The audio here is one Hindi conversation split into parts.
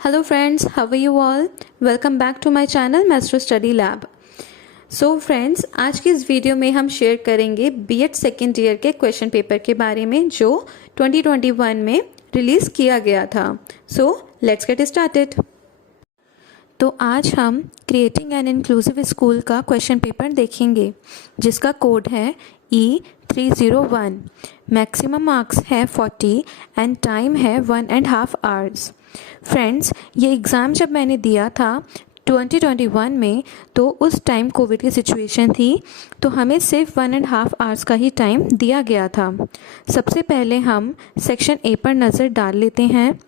Hello friends, how are you all? Welcome back to my channel Master Study Lab. So friends, आज की इस वीडियो में हम शेयर करेंगे बीएड सेकेंड ईयर के क्वेश्चन पेपर के बारे में जो 2021 में रिलीज़ किया गया था. So let's get started. तो आज हम क्रिएटिंग एन इंक्लूसिव स्कूल का क्वेश्चन पेपर देखेंगे जिसका कोड है E301. मैक्सिमम मार्क्स है 40 एंड टाइम है 1.5 आवर्स. फ्रेंड्स, ये एग्ज़ाम जब मैंने दिया था 2021 में तो उस टाइम कोविड की सिचुएशन थी, तो हमें सिर्फ 1.5 आवर्स का ही टाइम दिया गया था. सबसे पहले हम सेक्शन ए पर नज़र डाल लेते हैं.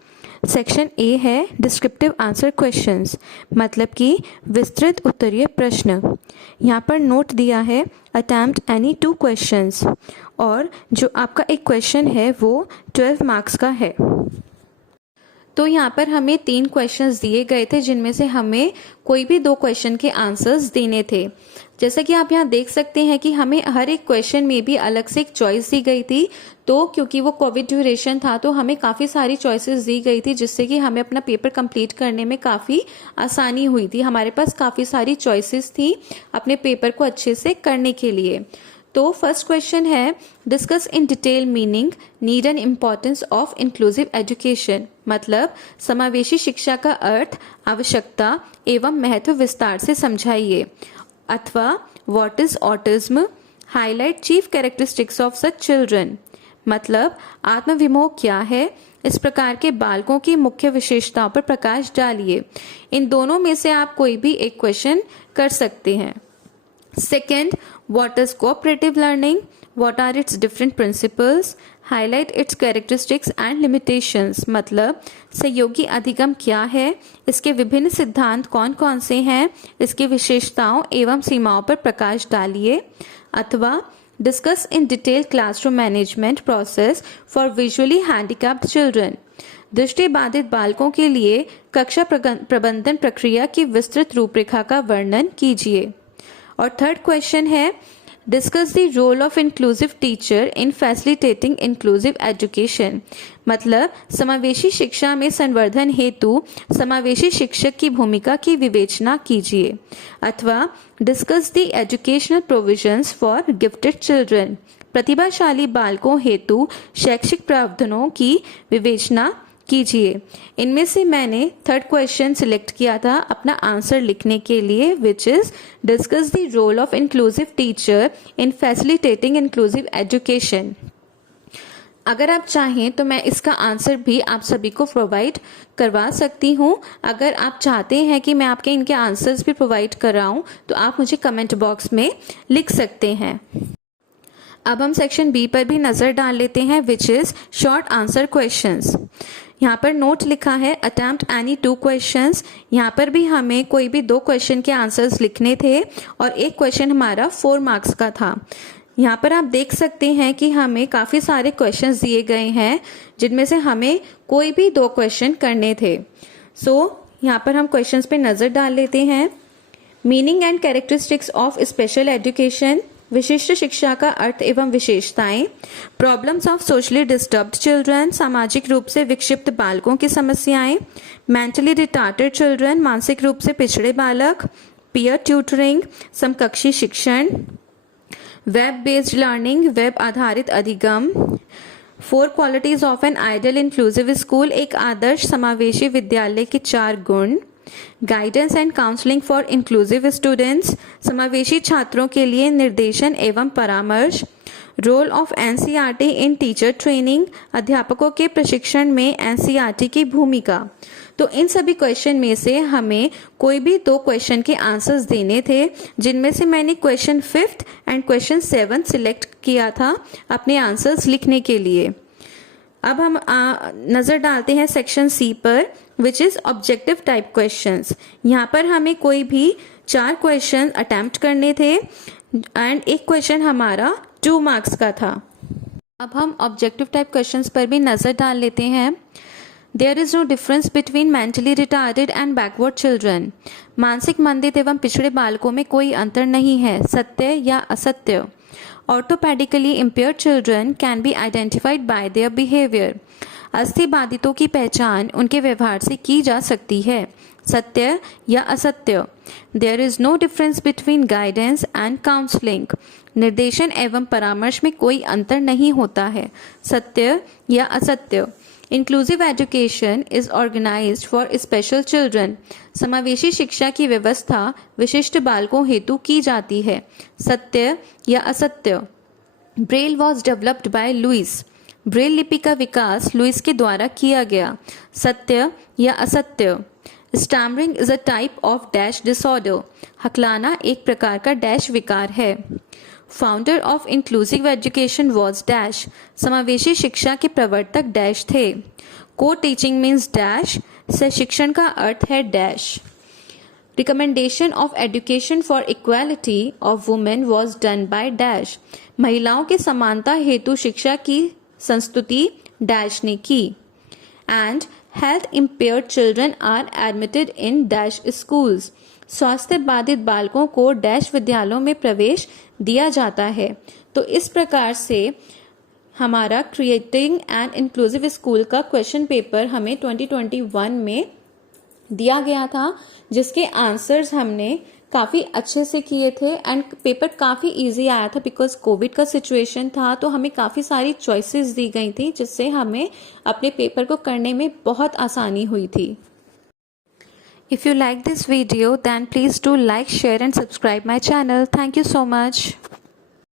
सेक्शन ए है डिस्क्रिप्टिव आंसर क्वेश्चंस, मतलब कि विस्तृत उत्तरीय प्रश्न. यहाँ पर नोट दिया है अटेम्प्ट एनी 2 क्वेश्चंस, और जो आपका एक क्वेश्चन है वो 12 मार्क्स का है. तो यहाँ पर हमें 3 क्वेश्चंस दिए गए थे जिनमें से हमें कोई भी 2 क्वेश्चन के आंसर्स देने थे. जैसा कि आप यहाँ देख सकते हैं कि हमें हर एक क्वेश्चन में भी अलग से एक चॉइस दी गई थी. तो क्योंकि वो कोविड ड्यूरेशन था तो हमें काफ़ी सारी चॉइसेस दी गई थी जिससे कि हमें अपना पेपर कंप्लीट करने में काफ़ी आसानी हुई थी. हमारे पास काफ़ी सारी चॉइसेस थी अपने पेपर को अच्छे से करने के लिए. तो फर्स्ट क्वेश्चन है discuss in detail meaning need and importance of inclusive education, मतलब समावेशी शिक्षा का अर्थ, आवश्यकता एवं महत्व विस्तार से समझाइए. अथवा what is autism, highlight chief characteristics of such children, मतलब आत्मविमोह क्या है, इस प्रकार के बालकों की मुख्य विशेषताओं पर प्रकाश डालिए. इन दोनों में से आप कोई भी एक क्वेश्चन कर सकते हैं. Second, what is cooperative learning? What are its different principles? Highlight its characteristics and limitations. मतलब सहयोगी अधिगम क्या है, इसके विभिन्न सिद्धांत कौन कौन से हैं, इसकी विशेषताओं एवं सीमाओं पर प्रकाश डालिए. अथवा discuss in detail classroom management process for visually handicapped children. दृष्टिबाधित बालकों के लिए कक्षा प्रबंधन प्रक्रिया की विस्तृत रूपरेखा का वर्णन कीजिए. और थर्ड क्वेश्चन है discuss the role of inclusive teacher in facilitating inclusive education, मतलब समावेशी शिक्षा में संवर्धन हेतु समावेशी शिक्षक की भूमिका की विवेचना कीजिए. अथवा discuss the educational provisions for gifted children, प्रतिभाशाली बालकों हेतु शैक्षिक प्रावधानों की विवेचना कीजिए. इनमें से मैंने थर्ड क्वेश्चन सिलेक्ट किया था अपना आंसर लिखने के लिए, which is discuss the role of inclusive teacher in facilitating inclusive education. अगर आप चाहें तो मैं इसका आंसर भी आप सभी को प्रोवाइड करवा सकती हूँ. अगर आप चाहते हैं कि मैं आपके इनके आंसर्स भी प्रोवाइड कराऊँ तो आप मुझे कमेंट बॉक्स में लिख सकते हैं. अब हम सेक्शन बी पर भी नज़र डाल लेते हैं, which is short answer questions. यहाँ पर नोट लिखा है अटेम्प्ट एनी 2 क्वेश्चंस. यहाँ पर भी हमें कोई भी 2 क्वेश्चन के आंसर्स लिखने थे और एक क्वेश्चन हमारा 4 मार्क्स का था. यहाँ पर आप देख सकते हैं कि हमें काफ़ी सारे क्वेश्चंस दिए गए हैं जिनमें से हमें कोई भी 2 क्वेश्चन करने थे. यहाँ पर हम क्वेश्चंस पे नज़र डाल लेते हैं. Meaning and characteristics of special education, विशिष्ट शिक्षा का अर्थ एवं विशेषताएं. Problems of socially disturbed children, सामाजिक रूप से विक्षिप्त बालकों की समस्याएं. मेंटली रिटार्टेड चिल्ड्रन, मानसिक रूप से पिछड़े बालक. पीयर ट्यूटरिंग, समकक्षी शिक्षण. वेब बेस्ड लर्निंग, वेब आधारित अधिगम. 4 qualities of an ideal inclusive school, एक आदर्श समावेशी विद्यालय के 4 गुण. Guidance and counselling for inclusive students, समावेशी छात्रों के लिए निर्देशन एवं परामर्श. Role of NCERT in teacher training, अध्यापकों के प्रशिक्षण में एनसीईआरटी की भूमिका. तो इन सभी क्वेश्चन में से हमें कोई भी 2 क्वेश्चन के आंसर्स देने थे जिनमें से मैंने question 5th and question 7th select किया था अपने आंसर्स लिखने के लिए. अब हम नज़र डालते हैं सेक्शन सी पर, which is objective type questions. यहाँ पर हमें कोई भी 4 क्वेश्चन अटेम्प्ट करने थे एंड एक क्वेश्चन हमारा 2 मार्क्स का था. अब हम ऑब्जेक्टिव टाइप क्वेश्चंस पर भी नज़र डाल लेते हैं. There is no difference between mentally retarded and backward children, मानसिक मंदित एवं पिछड़े बालकों में कोई अंतर नहीं है, सत्य या असत्य. Orthopedically impaired children can be identified by their behavior. अस्थिबाधितों की पहचान उनके व्यवहार से की जा सकती है। सत्य या असत्य। There is no difference between guidance and counselling. निर्देशन एवं परामर्श में कोई अंतर नहीं होता है। सत्य या असत्य। Inclusive education is organised for special children. समावेशी शिक्षा की व्यवस्था विशिष्ट बालकों हेतु की जाती है। सत्य या असत्य। Braille was developed by Louis. Braille लिपि का विकास लुइस के द्वारा किया गया। सत्य या असत्य। Stammering is a type of dash disorder. हकलाना एक प्रकार का डैश विकार है। Founder of inclusive education was dash. समावेशी शिक्षा के प्रवर्तक डैश थे। को टीचिंग मीन्स डैश से शिक्षण का अर्थ है dash. Recommendation of education for equality of women was done by dash. महिलाओं के समानता हेतु शिक्षा की संस्तुति डैश ने की। And health impaired children are admitted in dash schools. स्वास्थ्य बाधित बालकों को डैश विद्यालयों में प्रवेश दिया जाता है। तो इस प्रकार से हमारा क्रिएटिंग एंड इंक्लूसिव स्कूल का क्वेश्चन पेपर हमें 2021 में दिया गया था, जिसके आंसर्स हमने काफ़ी अच्छे से किए थे एंड पेपर काफ़ी इजी आया था बिकॉज कोविड का सिचुएशन था। तो हमें काफ़ी सारी चॉइसेस दी गई थी जिससे हमें अपने पेपर को करने में बहुत आसानी हुई थी। If you like this video, then please do like, share and subscribe my channel. Thank you so much.